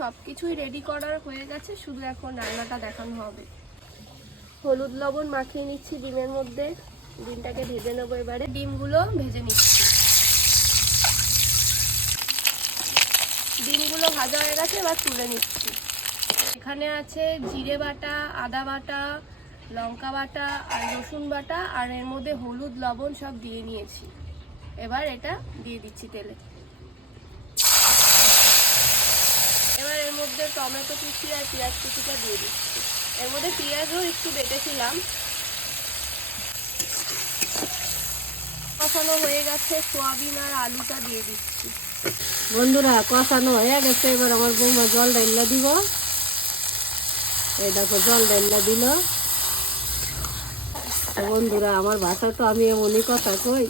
সবকিছুই রেডি করার হয়ে গেছে, শুধু এখন রান্নাটা দেখানো হবে। হলুদ লবণ মাখিয়ে নিচ্ছি ডিমের মধ্যে, ডিমটাকে ভেজে নেবো। এবারে ডিমগুলো ভেজে নিচ্ছি। ডিমগুলো ভাজা হয়ে গেছে, এবার তুলে নিচ্ছি। এখানে আছে জিরে বাটা, আদা বাটা, লঙ্কা বাটা আর রসুন বাটা, আর এর মধ্যে হলুদ লবণ সব দিয়ে নিয়েছি। এবার এটা দিয়ে দিচ্ছি তেলে। এবার এর মধ্যে টমেটো কুচি আর পেঁয়াজ কুচিটা দিয়ে দিচ্ছি। এর মধ্যে পেঁয়াজও একটু বেটেছিলাম। কষানো হয়ে গেছে, সোয়াবিন আর আলুটা দিয়ে দিচ্ছি। বন্ধুরা কষানো হয়ে গেছে, এবার আমার বৌমা জল ঢাইলা দিব। এই দেখো জল ঢাইলা দিল। বন্ধুরা আমার ভাষা তো আমি এমনই কথা কই।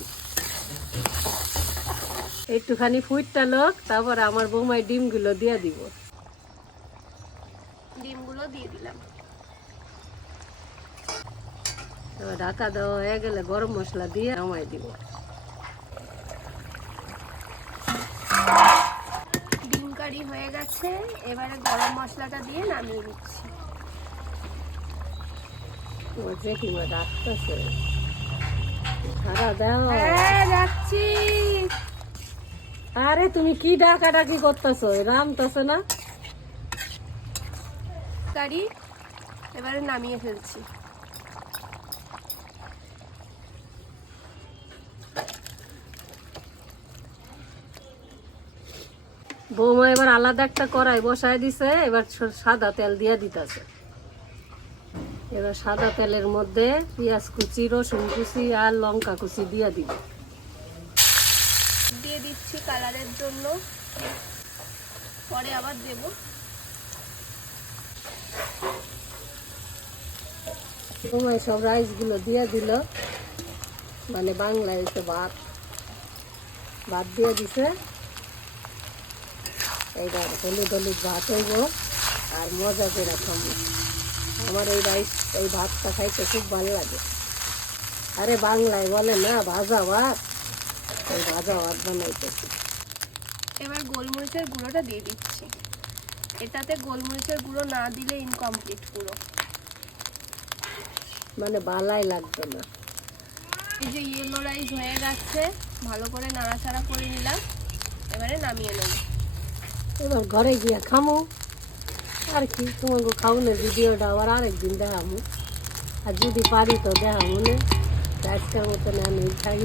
একটুখানি ফুটটা লোক, তারপর আমার বৌমায় ডিমগুলো দিয়ে দিব। ডিমগুলো দিয়ে দিলাম। এবার ঢাকা দেওয়া হয়ে গেলে গরম মশলা দিয়ে নামাই দিব। ডিম কারি হয়ে গেছে, এবারে গরম মশলাটা দিয়ে নামিয়ে নিচ্ছি। তোমার জেঠিমা ডাকতেছে, সারা দাও। হ্যাঁ যাচ্ছি। আরে তুমি কি ডাকাডাকি করতেছো, রামতেছে না? কারি এবারে নামিয়ে ফেলছি। বৌমা এবার আলাদা একটা কড়াই বসায় দিছে, এবার সাদা তেল দিয়ে দিতেছে। এবার সাদা তেলের মধ্যে পেঁয়াজ কুচি, রসুন কুচি আর লঙ্কা কুচি দিয়ে দিব। দিয়ে দিচ্ছি কালারের জন্য, পরে আবার দেব। বৌমা সব রাইসগুলো দিয়ে দিল, মানে বাংলায় হচ্ছে ভাত। ভাত দিয়ে দিছে। এইবার হলুদ হলুদ ভাত হইব আর মজা করে খাবো। আমার এই রাইস, এই ভাতটা খাইতে খুব ভালো লাগে। আরে বাংলায় বলে না ভাজা ভাত, এই ভাজা ভাত বানাইতেছি। এবার গোলমরিচের গুঁড়োটা দিয়ে দিচ্ছি। এটাতে গোলমরিচের গুঁড়ো না দিলে ইনকমপ্লিট পুরো, মানে ভালাই লাগবে না। এই যে ইয়েলো রাইস হয়ে গেছে, ভালো করে নাড়াচাড়া করে নিলাম। এবারে নামিয়ে নেব। এবার ঘরে গিয়ে খামো আর কি। তোমাকে খাওয়ানোর ভিডিওটা আবার আরেকদিন দেখাবো, আর যদি পারি তো দেখাবো না। আজকের মতন আমি খাই।